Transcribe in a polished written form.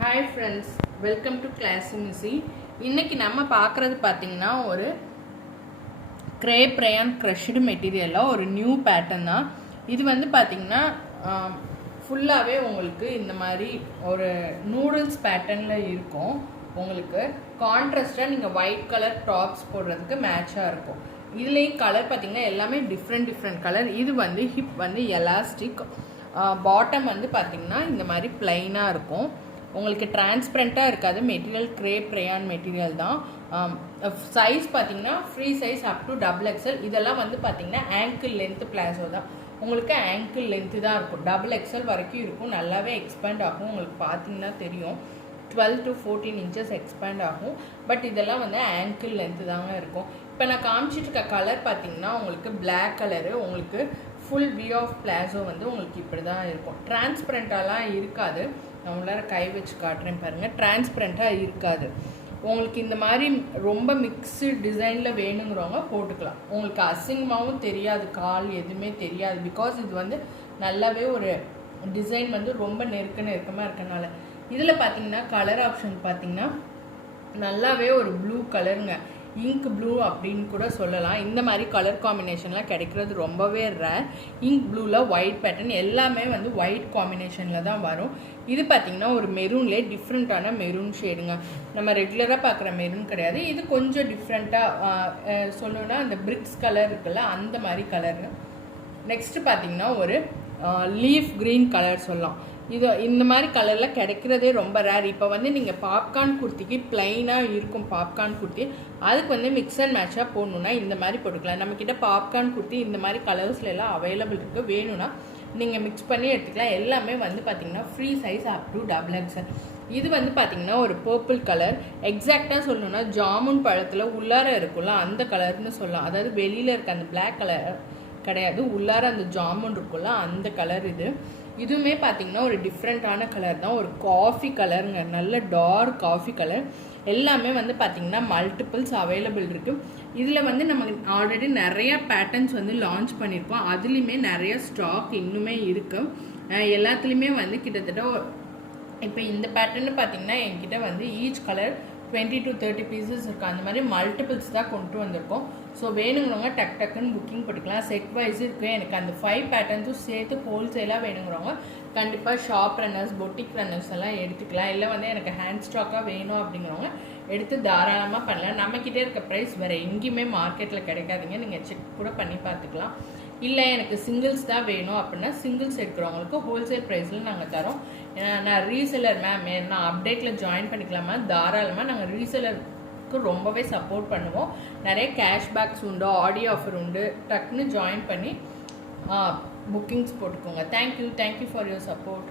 Hi friends, welcome to Classy. இன்னைக்கு நம்ம பார்க்குறது பார்த்தீங்கன்னா ஒரு crepe rayon crushed மெட்டீரியலில் ஒரு நியூ பேட்டர்ன் தான். இது வந்து பார்த்தீங்கன்னா ஃபுல்லாகவே உங்களுக்கு இந்த மாதிரி ஒரு நூடுல்ஸ் பேட்டர்னில் இருக்கும். உங்களுக்கு கான்ட்ராஸ்டாக நீங்கள் ஒயிட் கலர் டாப்ஸ் போடுறதுக்கு மேட்சாக இருக்கும். இதுலேயும் கலர் பார்த்தீங்கன்னா எல்லாமே டிஃப்ரெண்ட் கலர். இது வந்து ஹிப் வந்து எலாஸ்டிக், பாட்டம் வந்து பார்த்தீங்கன்னா இந்த மாதிரி பிளைனாக இருக்கும். உங்களுக்கு டிரான்ஸ்பரண்ட்டாக இருக்காது. மெட்டீரியல் கிரேப் ரேயான் மெட்டீரியல் தான். சைஸ் பார்த்தீங்கன்னா free size up to XXL. இதெல்லாம் வந்து பார்த்தீங்கன்னா ஆங்கிள் லென்த்து பிளாசோ தான். உங்களுக்கு ஆங்கிள் லென்த்து தான் இருக்கும். XXL வரைக்கும் இருக்கும். நல்லாவே எக்ஸ்பேண்ட் ஆகும். உங்களுக்கு பார்த்தீங்கன்னா தெரியும் 12 to 14 inches எக்ஸ்பேண்ட் ஆகும். பட் இதெல்லாம் வந்து ஆங்கிள் லென்த்து தாங்க இருக்கும். இப்போ நான் காமிச்சிட்டு இருக்க கலர் பார்த்தீங்கன்னா உங்களுக்கு பிளாக் கலரு. உங்களுக்கு ஃபுல் வியூ ஆஃப் பிளாசோ வந்து உங்களுக்கு இப்படி தான் இருக்கும். டிரான்ஸ்பரண்ட்டாலாம் இருக்காது. நான் உள்ளார கை வச்சு காட்டுறேன் பாருங்கள். டிரான்ஸ்பரண்ட்டாக இருக்காது. உங்களுக்கு இந்த மாதிரி ரொம்ப மிக்ஸு டிசைனில் வேணுங்கிறவங்க போட்டுக்கலாம். உங்களுக்கு அசிங்கமாகவும் தெரியாது, கால் எதுவுமே தெரியாது. பிகாஸ் இது வந்து நல்லாவே ஒரு டிசைன் வந்து ரொம்ப நெருக்கமாக இருக்கனால. இதில் பார்த்தீங்கன்னா கலர் ஆப்ஷன் பார்த்தீங்கன்னா நல்லாவே ஒரு ப்ளூ கலருங்க, இங்க் ப்ளூ அப்படின்னு கூட சொல்லலாம். இந்த மாதிரி கலர் காம்பினேஷன்லாம் கிடைக்கிறது ரொம்பவே ரேர். இங்க் ப்ளூவில் ஒயிட் பேட்டர்ன் எல்லாமே வந்து ஒயிட் காம்பினேஷனில் தான் வரும். இது பார்த்திங்கன்னா ஒரு மெரூன்லேயே டிஃப்ரெண்ட்டான மெரூன் ஷேடுங்க. நம்ம ரெகுலராக பார்க்குற மெரூன் கிடையாது. இது கொஞ்சம் டிஃப்ரெண்ட்டாக சொல்லணுன்னா அந்த பிரிக்ஸ் கலர் இருக்குல்ல, அந்த மாதிரி கலருங்க. நெக்ஸ்ட்டு பார்த்திங்கன்னா ஒரு லீஃப் க்ரீன் கலர் சொல்லலாம். இது இந்த மாதிரி கலரில் கிடைக்கிறதே ரொம்ப ரேர். இப்போ வந்து நீங்கள் பாப்கார்ன் குர்த்திக்கு பிளைனாக இருக்கும் பாப்கார்ன் குர்த்தி, அதுக்கு வந்து மிக்ஸ் அண்ட் மேட்சாக போடணுன்னா இந்த மாதிரி போட்டுக்கலாம். நம்மக்கிட்ட பாப்கார்ன் குர்த்தி இந்த மாதிரி கலர்ஸில் எல்லாம் அவைலபிள் இருக்குது. வேணும்னா நீங்கள் மிக்ஸ் பண்ணி எடுத்துக்கலாம். எல்லாமே வந்து பார்த்திங்கன்னா free size up to XXL. இது வந்து பார்த்திங்கன்னா ஒரு பர்பிள் கலர். எக்ஸாக்டாக சொல்லணுன்னா ஜாமுன் பழத்தில் உள்ளார இருக்கும்ல அந்த கலர்னு சொல்லலாம். அதாவது வெளியில் இருக்க அந்த பிளாக் கலர் கிடையாது, உள்ளார அந்த ஜாமுன் இருக்கும்ல அந்த கலர். இதுவுமே பார்த்தீங்கன்னா ஒரு டிஃப்ரெண்ட்டான கலர் தான். ஒரு காஃபி கலருங்க, நல்ல டார்க் காஃபி கலர். எல்லாமே வந்து பார்த்திங்கன்னா மல்டிபிள்ஸ் அவைலபிள் இருக்குது. இதில் வந்து நம்ம ஆல்ரெடி நிறைய பேட்டர்ன்ஸ் வந்து லான்ச் பண்ணியிருக்கோம். அதுலேயுமே நிறைய ஸ்டாக் இன்னுமே இருக்குது. எல்லாத்துலேயுமே வந்து கிட்டத்தட்ட இப்போ இந்த பேட்டர்னு பார்த்திங்கன்னா என்கிட்ட வந்து ஈச் கலர் 20 to 30 பீசஸ் இருக்குது. அந்த மாதிரி மல்டிபிள்ஸ் தான் கொண்டு வந்திருக்கோம். ஸோ வேணுங்கிறவங்க டக்குன்னு புக்கிங் போட்டுக்கலாம். செட் வைஸ் இருக்குது. எனக்கு அந்த 5 பேட்டர்ன்ஸும் சேர்த்து ஹோல்சேலாக வேணுங்கிறவங்க கண்டிப்பாக ஷாப் ரன்னர்ஸ், பொட்டிக் ரன்னர்ஸ் எல்லாம் எடுத்துக்கலாம். இல்லை வந்து எனக்கு ஹேண்ட் ஸ்டாக்காக வேணும் அப்படிங்கிறவங்க எடுத்து தாராளமாக பண்ணலாம். நம்மக்கிட்டே இருக்க ப்ரைஸ் வேறு எங்கேயுமே மார்க்கெட்டில் கிடைக்காதுங்க. நீங்கள் செக் கூட பண்ணி பார்த்துக்கலாம். இல்லை எனக்கு சிங்கிள்ஸ் தான் வேணும் அப்படின்னா சிங்கிள்ஸ் எடுக்கிறவங்களுக்கு ஹோல்சேல் ப்ரைஸில் நாங்கள் தரோம். ஏன்னா நான் ரீசெலர் மேம், நான் அப்டேட்டில் ஜாயின் பண்ணிக்கலாமா, தாராளமாக நாங்கள் ரீசெலருக்கு ரொம்பவே சப்போர்ட் பண்ணுவோம். நிறைய கேஷ்பேக்ஸ் உண்டு, ஆடியோ ஆஃபர் உண்டு. டக்குன்னு ஜாயின் பண்ணி புக்கிங்ஸ் போட்டுக்கோங்க. Thank you for your support.